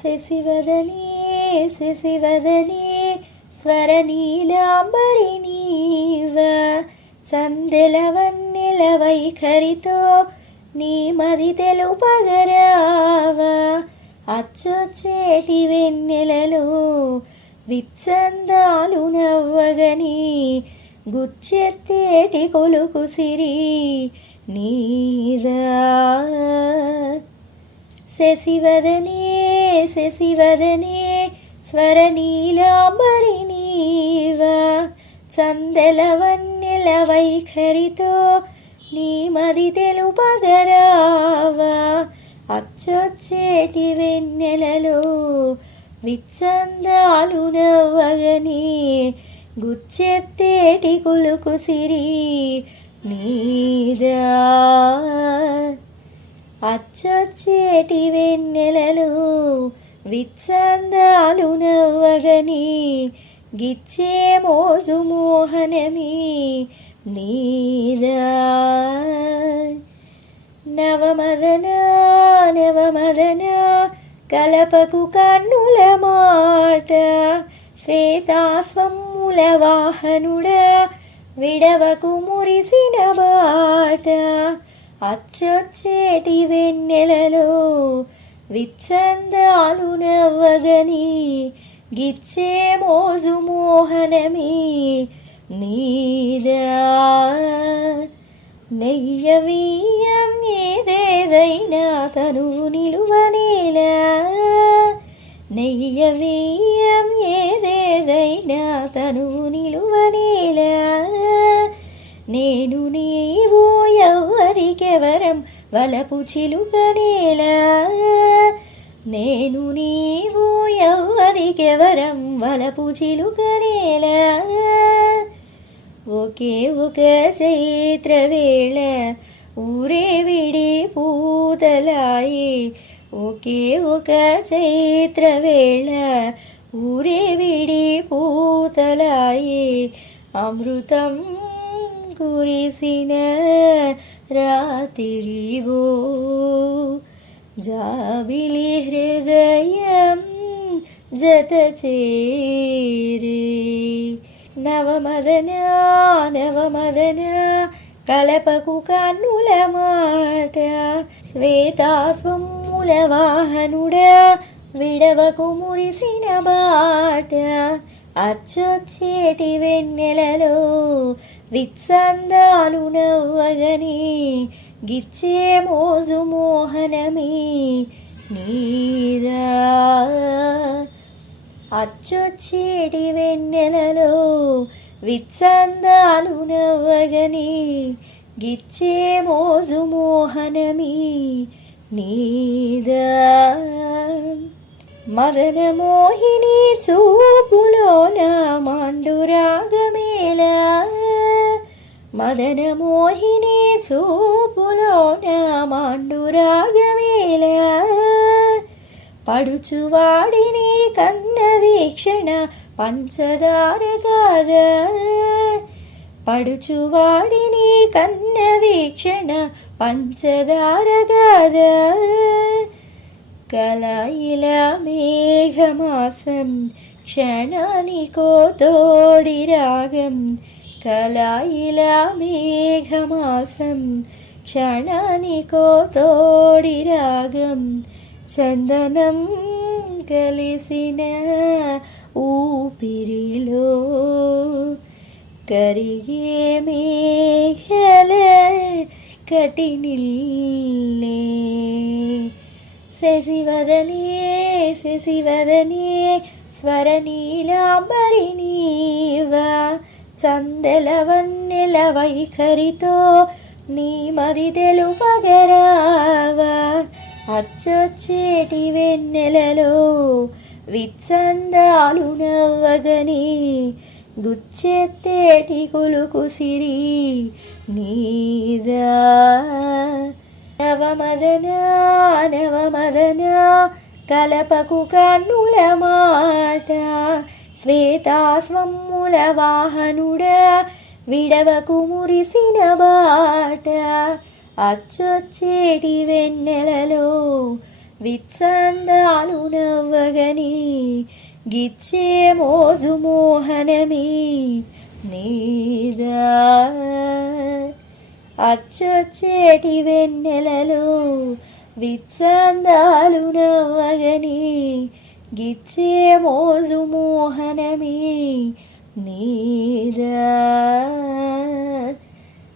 శశివదనే శశివదనే స్వరనీలాంబరి నీవ చందెలవన్నెల వైఖరితో నీ మది తెలుపగరావా అచ్చొచ్చేటి వెన్నెలలో విచ్చందాలు నవ్వగని గుచ్చెత్తేటి కొలుకు సిరి నీదా శశివదనే శశివదనే స్వరనీలాంబరి నీవ చందెలవన్నెల వైఖరితో నీ మది తెలుపగరావా అచ్చొచ్చేటి వెన్నెలలో విచ్చందాలు నవ్వగని గుచ్చెత్తేటి కులుకు సిరి నీదా అచ్చొచ్చేటి వెన్నెలలో విచ్చందాలు నవ్వగని గిచ్చే మోజు మోహనమి నీదా నవమదన నవమదన కలపకు కన్నుల మాట శ్వేతాస్వమ్ముల వాహనుడా విడవకు మురిసిన బాట అచ్చొచ్చేటి వెన్నెలలో విచ్చందాలు నవ్వగని గిచ్చే మోజు మోహనమి నీదా నెయ్యవీయం ఏదేదైనా తనువు నిలువనేలా నెయ్యవీయం ఏదేదైనా తనువు నిలువనేలా నేను నీవు ఎవ్వరికెవరం వలపు చిలుకనేలా నేను నీవు ఎవ్వరికెవరం వలపు చిలుకనేలా ఒకే ఒక చైత్ర వేళ ఊరే విడి పూతలాయి ఒకే ఒక చైత్ర వేళ ఊరే విడి పూతలాయి అమృతం కురిసిన రాత్రివో జాబిలి హృదయం జత చేరే నవమదన నవమదన కలపకు కన్నుల మాట శ్వేతాస్వమ్ముల వాహనుడా విడవకు మురిసిన బాట అచ్చొచ్చేటి వెన్నెలలో విచ్చందాలు నవ్వగని గిచ్చే మోజు మోహనమి నీదా అచ్చొచ్చేటి వెన్నెలలో విచ్చందాలు నవ్వగని గిచ్చే మోజు మోహనమి నీదా మదన మోహిని చూపులోన మాండురాగమేలా మదన మోహిని చూపులోన మాండురాగమేలా పడుచువాడిని కన్న వీక్షణ పంచదార కాదా పడుచువాడిని కన్న వీక్షణ పంచదార కాదా కలయిల మేఘమాసం క్షణానికో తోడి రాగం కలయిల మేఘమాసం క్షణానికో తోడి రాగం చందనం కలిసిన ఊపిరిలో కరిగే మేఘల కటినిల్లే శశివదనే శశివదనే స్వరనీలాంబరి నీవ చందెలవన్నెల వైఖరితో నీ మది తెలుపగరావా అచ్చొచ్చేటి వెన్నెలలో విచ్చందాలు నవ్వగని గుచ్చెత్తేటి కులుకు సిరి నీదా నవమదన నవమదన కలపకు కన్నుల మాట శ్వేతాస్వమ్ముల వాహనుడా విడవకు మురిసిన బాట అచ్చొచ్చేటి వెన్నెలలో విత్సందాలు నవ్వగని గిచ్చే మోజు మోహనమే నీదా. అచ్చొచ్చేటి వెన్నెలలో విత్సందాలు నవ్వగని గిచ్చే మోజు మోహనమే నీదా.